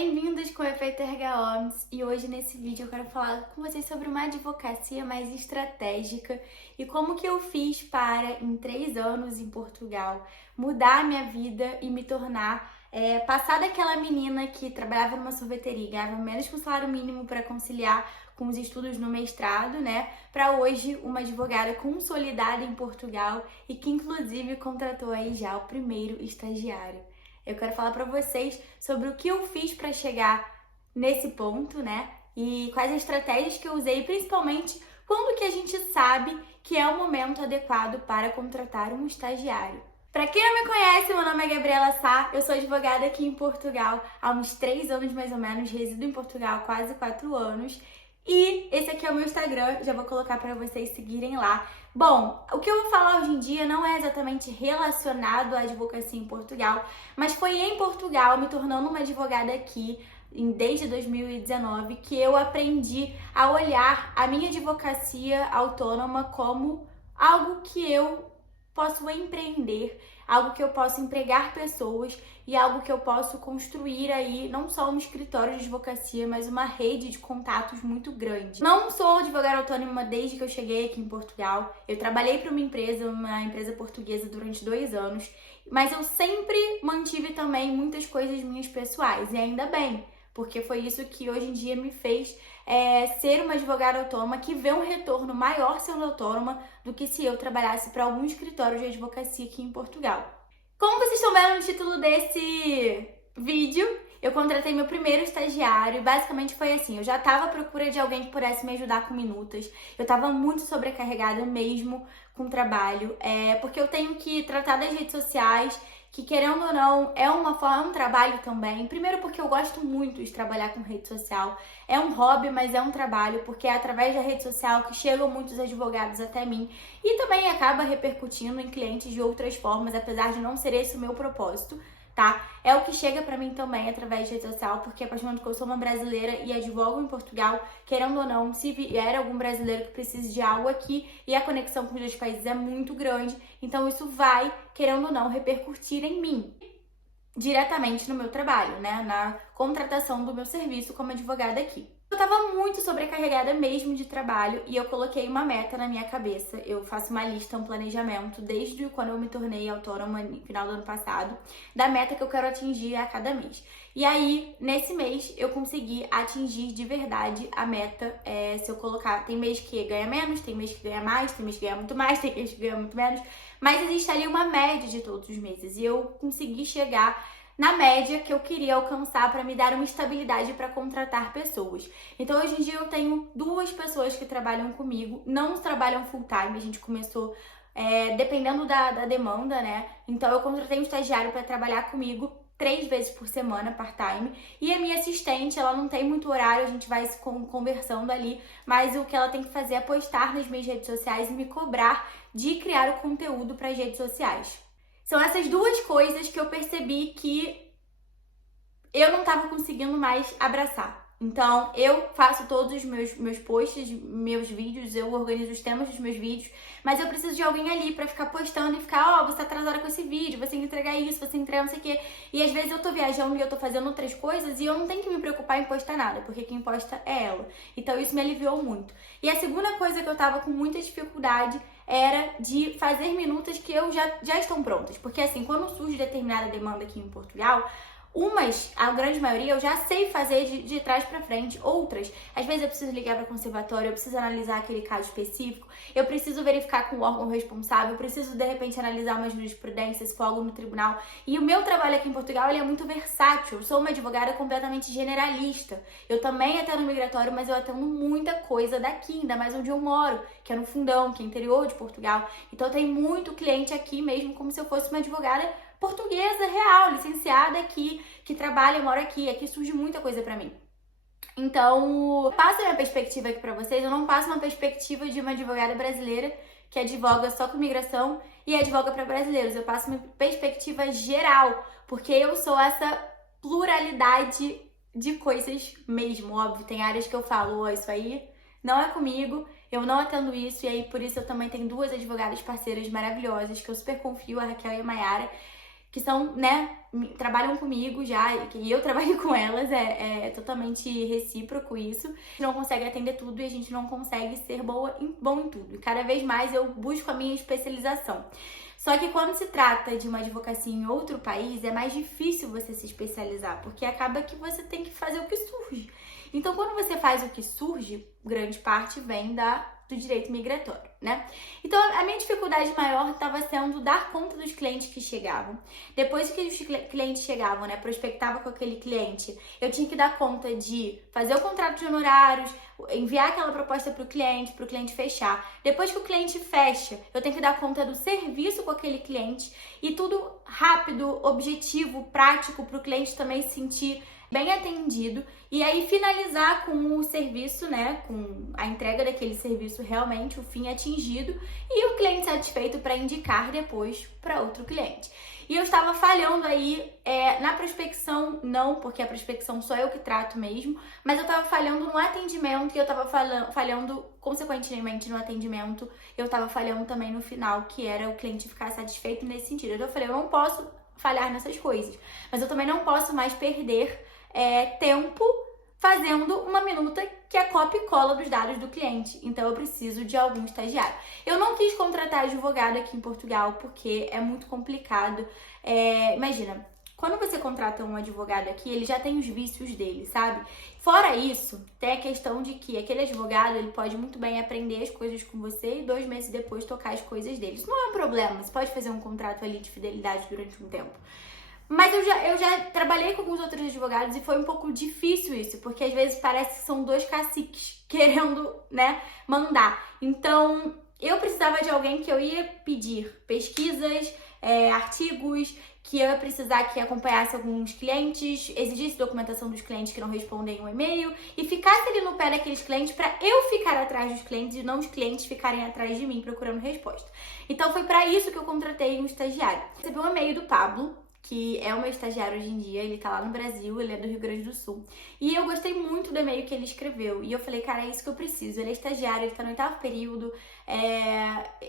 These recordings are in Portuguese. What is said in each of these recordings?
Bem-vindos com o Efeito RH Homes, e hoje nesse vídeo eu quero falar com vocês sobre uma advocacia mais estratégica e como que eu fiz para, em 3 anos em Portugal, mudar a minha vida e me tornar, passar daquela menina que trabalhava numa sorveteria e ganhava menos que o salário mínimo para conciliar com os estudos no mestrado, né, para hoje uma advogada consolidada em Portugal e que inclusive contratou aí já o primeiro estagiário. Eu quero falar para vocês sobre o que eu fiz para chegar nesse ponto, né? E quais as estratégias que eu usei, principalmente quando que a gente sabe que é o momento adequado para contratar um estagiário. Para quem não me conhece, meu nome é Gabriela Sá, eu sou advogada aqui em Portugal há uns 3 anos mais ou menos, resido em Portugal há quase 4 anos. E esse aqui é o meu Instagram, já vou colocar para vocês seguirem lá. Bom, o que eu vou falar hoje em dia não é exatamente relacionado à advocacia em Portugal, mas foi em Portugal, me tornando uma advogada aqui, desde 2019, que eu aprendi a olhar a minha advocacia autônoma como algo que eu posso empreender, algo que eu posso empregar pessoas e algo que eu posso construir aí, não só um escritório de advocacia, mas uma rede de contatos muito grande. Não sou advogada autônoma desde que eu cheguei aqui em Portugal. Eu trabalhei para uma empresa portuguesa durante 2 anos, mas eu sempre mantive também muitas coisas minhas pessoais, e ainda bem, porque foi isso que hoje em dia me fez ser uma advogada autônoma que vê um retorno maior sendo autônoma do que se eu trabalhasse para algum escritório de advocacia aqui em Portugal. Como vocês estão vendo no título desse vídeo, eu contratei meu primeiro estagiário e basicamente foi assim, eu já estava à procura de alguém que pudesse me ajudar com minutas, eu estava muito sobrecarregada mesmo com o trabalho, porque eu tenho que tratar das redes sociais, que querendo ou não, é um trabalho também. Primeiro porque eu gosto muito de trabalhar com rede social. É um hobby, mas é um trabalho, porque é através da rede social que chegam muitos advogados até mim. E também acaba repercutindo em clientes de outras formas, apesar de não ser esse o meu propósito, tá? É o que chega pra mim também através de rede social, porque a partir do momento que eu sou uma brasileira e advogo em Portugal, querendo ou não, se vier algum brasileiro que precise de algo aqui e a conexão com os dois países é muito grande, então isso vai, querendo ou não, repercutir em mim, diretamente no meu trabalho, né? Na contratação do meu serviço como advogada aqui. Eu tava muito sobrecarregada mesmo de trabalho e eu coloquei uma meta na minha cabeça. Eu faço uma lista, um planejamento, desde quando eu me tornei autônoma no final do ano passado, da meta que eu quero atingir a cada mês. E aí, nesse mês, eu consegui atingir de verdade a meta. Se eu colocar, tem mês que ganha menos, tem mês que ganha mais, tem mês que ganha muito mais, tem mês que ganha muito menos, mas existe ali uma média de todos os meses e eu consegui chegar na média que eu queria alcançar para me dar uma estabilidade para contratar pessoas. Então, hoje em dia, eu tenho 2 pessoas que trabalham comigo, não trabalham full time, a gente começou dependendo da demanda, né? Então, eu contratei um estagiário para trabalhar comigo 3 vezes por semana, part-time, e a minha assistente, ela não tem muito horário, a gente vai se conversando ali, mas o que ela tem que fazer é postar nas minhas redes sociais e me cobrar de criar o conteúdo para as redes sociais. São essas 2 coisas que eu percebi que eu não estava conseguindo mais abraçar. Então, eu faço todos os meus posts, meus vídeos, eu organizo os temas dos meus vídeos, mas eu preciso de alguém ali pra ficar postando e ficar, você tá atrasada com esse vídeo, você tem que entregar isso, você tem que entregar não sei o quê. E às vezes eu tô viajando e eu tô fazendo outras coisas e eu não tenho que me preocupar em postar nada, porque quem posta é ela. Então, isso me aliviou muito. E a segunda coisa que eu tava com muita dificuldade era de fazer minutas que eu já estão prontas. Porque assim, quando surge determinada demanda aqui em Portugal, a grande maioria, eu já sei fazer de trás pra frente. Outras, às vezes eu preciso ligar para o conservatório, eu preciso analisar aquele caso específico, eu preciso verificar com o órgão responsável, eu preciso, de repente, analisar uma jurisprudência, se for algo no tribunal. E o meu trabalho aqui em Portugal, ele é muito versátil. Eu sou uma advogada completamente generalista. Eu também atendo migratório, mas eu atendo muita coisa daqui, ainda mais onde eu moro, que é no Fundão, que é interior de Portugal. Então, eu tenho muito cliente aqui mesmo, como se eu fosse uma advogada portuguesa real, licenciada aqui, que trabalha e mora aqui. Aqui surge muita coisa pra mim. Então, passo a minha perspectiva aqui pra vocês. Eu não passo uma perspectiva de uma advogada brasileira que advoga só com imigração e advoga para brasileiros. Eu passo uma perspectiva geral, porque eu sou essa pluralidade de coisas mesmo, óbvio. Tem áreas que eu falo, isso aí não é comigo, eu não atendo isso, e aí por isso eu também tenho 2 advogadas parceiras maravilhosas, que eu super confio, a Raquel e a Mayara, que são, né, trabalham comigo já, e eu trabalho com elas, é totalmente recíproco isso. A gente não consegue atender tudo e a gente não consegue ser bom em tudo. E cada vez mais eu busco a minha especialização. Só que quando se trata de uma advocacia em outro país, é mais difícil você se especializar, porque acaba que você tem que fazer o que surge. Então, quando você faz o que surge, grande parte vem do direito migratório, né? Então, a minha dificuldade maior estava sendo dar conta dos clientes que chegavam. Depois que os clientes chegavam, né, prospectava com aquele cliente, eu tinha que dar conta de fazer o contrato de honorários, enviar aquela proposta para o cliente fechar. Depois que o cliente fecha, eu tenho que dar conta do serviço com aquele cliente e tudo rápido, objetivo, prático para o cliente também se sentir bem atendido e aí finalizar com o serviço, né, com a entrega daquele serviço realmente, o fim atingido e o cliente satisfeito para indicar depois para outro cliente. E eu estava falhando aí na prospecção, não, porque a prospecção só eu que trato mesmo, mas eu estava falhando no atendimento e eu estava falhando consequentemente no atendimento, eu estava falhando também no final, que era o cliente ficar satisfeito nesse sentido. Então eu falei, eu não posso falhar nessas coisas, mas eu também não posso mais perder tempo fazendo uma minuta que é copia e cola dos dados do cliente. Então eu preciso de algum estagiário. Eu não quis contratar advogado aqui em Portugal porque é muito complicado. Imagina, quando você contrata um advogado aqui, ele já tem os vícios dele, sabe? Fora isso, tem a questão de que aquele advogado, ele pode muito bem aprender as coisas com você e 2 meses depois tocar as coisas dele. Isso não é um problema, você pode fazer um contrato ali de fidelidade durante um tempo. Mas eu já trabalhei com alguns outros advogados e foi um pouco difícil isso, porque às vezes parece que são 2 caciques querendo, né, mandar. Então, eu precisava de alguém que eu ia pedir pesquisas, artigos, que eu ia precisar que acompanhasse alguns clientes, exigisse documentação dos clientes que não respondem um e-mail e ficasse ali no pé daqueles clientes para eu ficar atrás dos clientes e não os clientes ficarem atrás de mim procurando resposta. Então, foi para isso que eu contratei um estagiário. Recebi um e-mail do Pablo, que é o meu estagiário hoje em dia, ele tá lá no Brasil, ele é do Rio Grande do Sul. E eu gostei muito do e-mail que ele escreveu. E eu falei, cara, é isso que eu preciso. Ele é estagiário, ele tá no 8º período.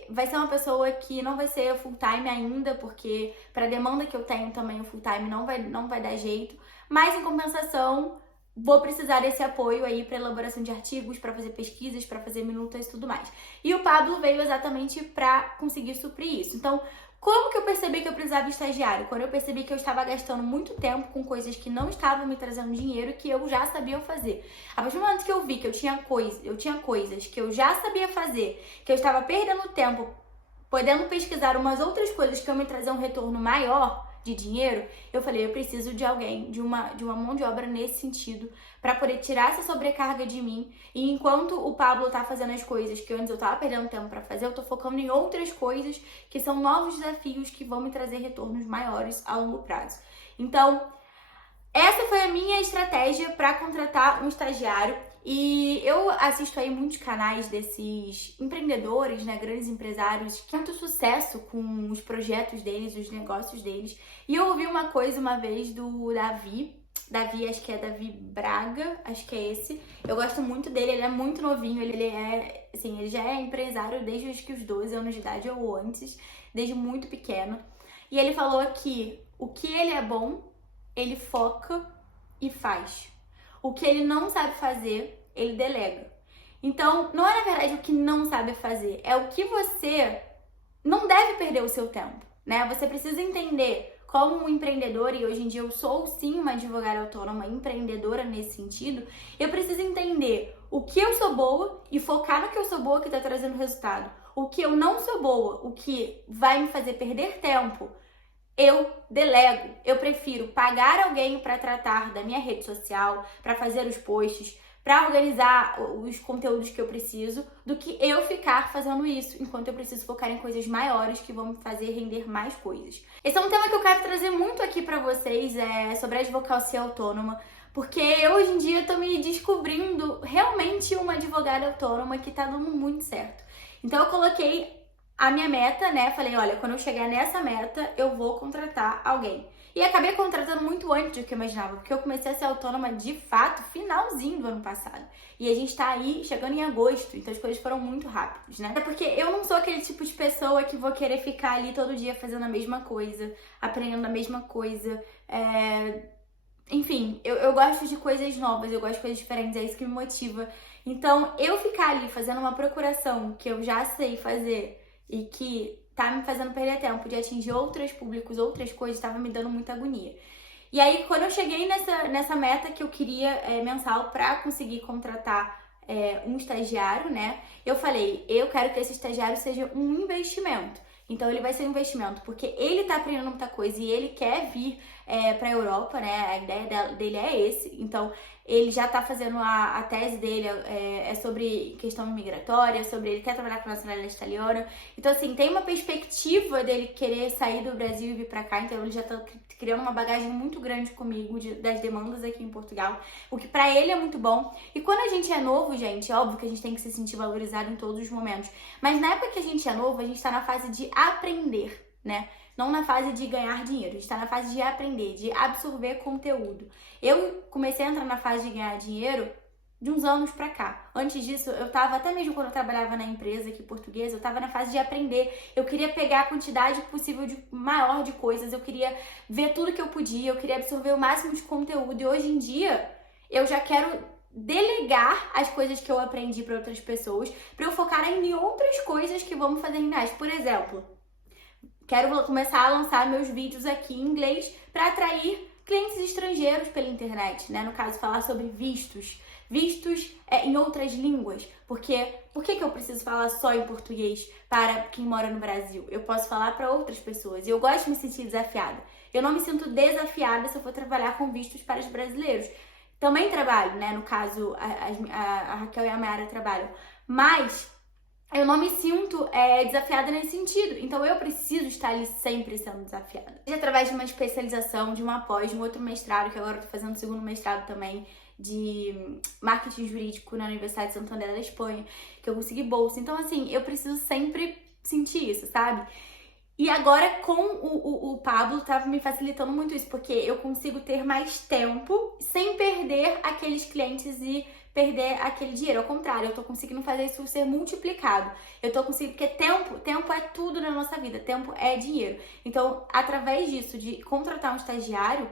Vai ser uma pessoa que não vai ser full time ainda, porque pra demanda que eu tenho também o full time não vai dar jeito. Mas em compensação, vou precisar desse apoio aí para elaboração de artigos, para fazer pesquisas, para fazer minutas e tudo mais. E o Pablo veio exatamente para conseguir suprir isso. Então, como que eu percebi que eu precisava de estagiário? Quando eu percebi que eu estava gastando muito tempo com coisas que não estavam me trazendo dinheiro que eu já sabia fazer. A partir do momento que eu vi que eu tinha coisas que eu já sabia fazer, que eu estava perdendo tempo podendo pesquisar umas outras coisas que eu me trazer um retorno maior de dinheiro, eu falei, eu preciso de alguém, de uma mão de obra nesse sentido, para poder tirar essa sobrecarga de mim. E enquanto o Pablo tá fazendo as coisas que antes eu tava perdendo tempo para fazer, eu tô focando em outras coisas que são novos desafios que vão me trazer retornos maiores a longo prazo. Então, essa foi a minha estratégia para contratar um estagiário. E eu assisto aí muitos canais desses empreendedores, né, grandes empresários que têm muito sucesso com os projetos deles, os negócios deles. E eu ouvi uma coisa uma vez do Davi, acho que é Davi Braga, acho que é esse. Eu gosto muito dele, ele é muito novinho, ele já é empresário desde acho que os 12 anos de idade ou antes, desde muito pequeno. E ele falou que o que ele é bom, ele foca e faz. O que ele não sabe fazer, ele delega. Então, não é na verdade o que não sabe fazer, é o que você não deve perder o seu tempo, né? Você precisa entender como um empreendedor, e hoje em dia eu sou sim uma advogada autônoma, empreendedora nesse sentido, eu preciso entender o que eu sou boa e focar no que eu sou boa que está trazendo resultado. O que eu não sou boa, o que vai me fazer perder tempo, eu delego. Eu prefiro pagar alguém para tratar da minha rede social, para fazer os posts, para organizar os conteúdos que eu preciso, do que eu ficar fazendo isso, enquanto eu preciso focar em coisas maiores que vão me fazer render mais coisas. Esse é um tema que eu quero trazer muito aqui para vocês, sobre a advocacia autônoma, porque eu hoje em dia tô me descobrindo realmente uma advogada autônoma que tá dando muito certo. Então eu coloquei a minha meta, né? Falei, olha, quando eu chegar nessa meta, eu vou contratar alguém. E acabei contratando muito antes do que eu imaginava, porque eu comecei a ser autônoma de fato finalzinho do ano passado. E a gente tá aí chegando em agosto, então as coisas foram muito rápidas, né? É porque eu não sou aquele tipo de pessoa que vou querer ficar ali todo dia fazendo a mesma coisa, aprendendo a mesma coisa. Enfim, eu gosto de coisas novas, eu gosto de coisas diferentes, é isso que me motiva. Então, eu ficar ali fazendo uma procuração que eu já sei fazer e que tá me fazendo perder tempo de atingir outros públicos, outras coisas, tava me dando muita agonia. E aí, quando eu cheguei nessa meta que eu queria mensal pra conseguir contratar um estagiário, né? Eu falei, eu quero que esse estagiário seja um investimento. Então, ele vai ser um investimento, porque ele tá aprendendo muita coisa e ele quer vir pra Europa, né? A ideia dele é esse. Então, ele já tá fazendo a tese dele, é sobre questão migratória, sobre ele quer trabalhar com a nacionalidade italiana. Então, assim, tem uma perspectiva dele querer sair do Brasil e vir pra cá. Então, ele já tá criando uma bagagem muito grande comigo das demandas aqui em Portugal, o que pra ele é muito bom. E quando a gente é novo, gente, óbvio que a gente tem que se sentir valorizado em todos os momentos. Mas na época que a gente é novo, a gente tá na fase de aprender, né? Não na fase de ganhar dinheiro, a gente tá na fase de aprender, de absorver conteúdo. Eu comecei a entrar na fase de ganhar dinheiro de uns anos pra cá. Antes disso, eu tava, até mesmo quando eu trabalhava na empresa aqui portuguesa, eu tava na fase de aprender. Eu queria pegar a quantidade possível maior de coisas, eu queria ver tudo que eu podia, eu queria absorver o máximo de conteúdo. E hoje em dia, eu já quero delegar as coisas que eu aprendi para outras pessoas, para eu focar em outras coisas que vão me fazer mais. Por exemplo, quero começar a lançar meus vídeos aqui em inglês para atrair clientes estrangeiros pela internet, né? No caso, falar sobre vistos em outras línguas. Porque por que eu preciso falar só em português para quem mora no Brasil? Eu posso falar para outras pessoas. E eu gosto de me sentir desafiada. Eu não me sinto desafiada se eu for trabalhar com vistos para os brasileiros. Também trabalho, né? No caso, a Raquel e a Mayara trabalham. Mas eu não me sinto desafiada nesse sentido. Então, eu preciso estar ali sempre sendo desafiada. Seja através de uma especialização, de uma pós, de um outro mestrado, que agora eu tô fazendo o segundo mestrado também, de marketing jurídico na Universidade de Santander da Espanha, que eu consegui bolsa. Então, assim, eu preciso sempre sentir isso, sabe? E agora, com o Pablo, tava me facilitando muito isso, porque eu consigo ter mais tempo sem perder aqueles clientes e perder aquele dinheiro. Ao contrário, eu tô conseguindo fazer isso ser multiplicado. Eu tô conseguindo, porque tempo é tudo na nossa vida, tempo é dinheiro. Então, através disso, de contratar um estagiário,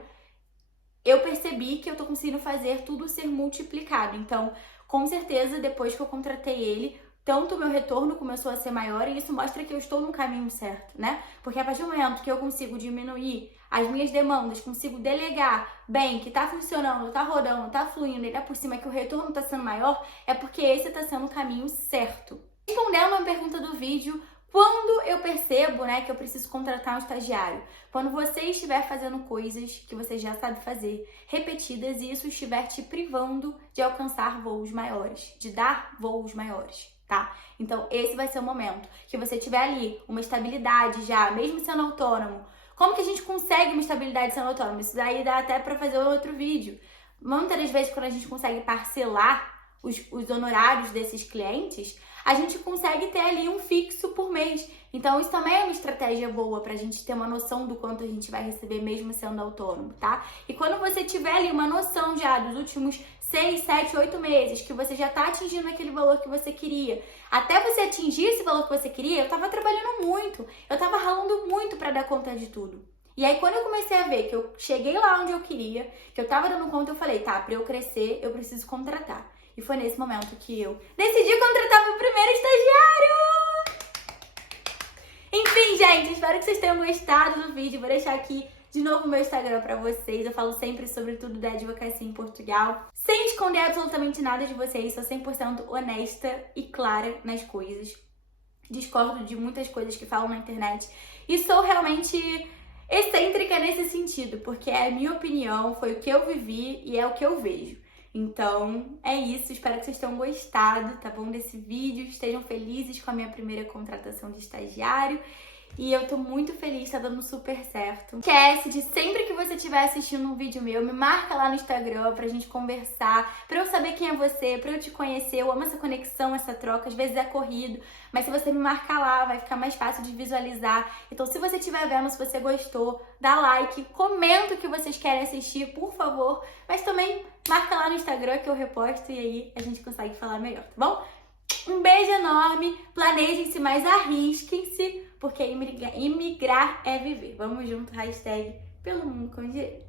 eu percebi que eu tô conseguindo fazer tudo ser multiplicado. Então, com certeza, depois que eu contratei ele, tanto o meu retorno começou a ser maior e isso mostra que eu estou no caminho certo, né? Porque a partir do momento que eu consigo diminuir as minhas demandas, consigo delegar bem, que tá funcionando, tá rodando, tá fluindo e dá por cima que o retorno tá sendo maior, é porque esse tá sendo o caminho certo. Respondendo a pergunta do vídeo, quando eu percebo, né, que eu preciso contratar um estagiário? Quando você estiver fazendo coisas que você já sabe fazer, repetidas, e isso estiver te privando de alcançar voos maiores, de dar voos maiores. Tá? Então, esse vai ser o momento que você tiver ali uma estabilidade já, mesmo sendo autônomo. Como que a gente consegue uma estabilidade sendo autônomo? Isso daí dá até pra fazer outro vídeo. Muitas das vezes, quando a gente consegue parcelar os honorários desses clientes, a gente consegue ter ali um fixo por mês. Então, isso também é uma estratégia boa pra gente ter uma noção do quanto a gente vai receber mesmo sendo autônomo, tá? E quando você tiver ali uma noção já dos últimos 6, 7, 8 meses, que você já tá atingindo aquele valor que você queria, até você atingir esse valor que você queria, eu tava trabalhando muito, eu tava ralando muito pra dar conta de tudo. E aí, quando eu comecei a ver que eu cheguei lá onde eu queria, que eu tava dando conta, eu falei, tá, pra eu crescer, eu preciso contratar. E foi nesse momento que eu decidi contratar meu primeiro estagiário! Enfim, gente, espero que vocês tenham gostado do vídeo. Vou deixar aqui de novo o meu Instagram pra vocês. Eu falo sempre sobre tudo da advocacia em Portugal, sem esconder absolutamente nada de vocês. Sou 100% honesta e clara nas coisas. Discordo de muitas coisas que falam na internet. E sou realmente excêntrica nesse sentido, porque é a minha opinião, foi o que eu vivi e é o que eu vejo. Então, é isso. Espero que vocês tenham gostado, tá bom, desse vídeo. Estejam felizes com a minha primeira contratação de estagiário. E eu tô muito feliz, tá dando super certo. Esquece de sempre que você estiver assistindo um vídeo meu, me marca lá no Instagram pra gente conversar, pra eu saber quem é você, pra eu te conhecer. Eu amo essa conexão, essa troca. Às vezes é corrido, mas se você me marcar lá, vai ficar mais fácil de visualizar. Então, se você estiver vendo, se você gostou, dá like, comenta o que vocês querem assistir, por favor. Mas também marca lá no Instagram que eu reposto e aí a gente consegue falar melhor, tá bom? Um beijo enorme, planejem-se, mas arrisquem-se, porque imigrar é viver. Vamos junto, hashtag pelo mundo com direito.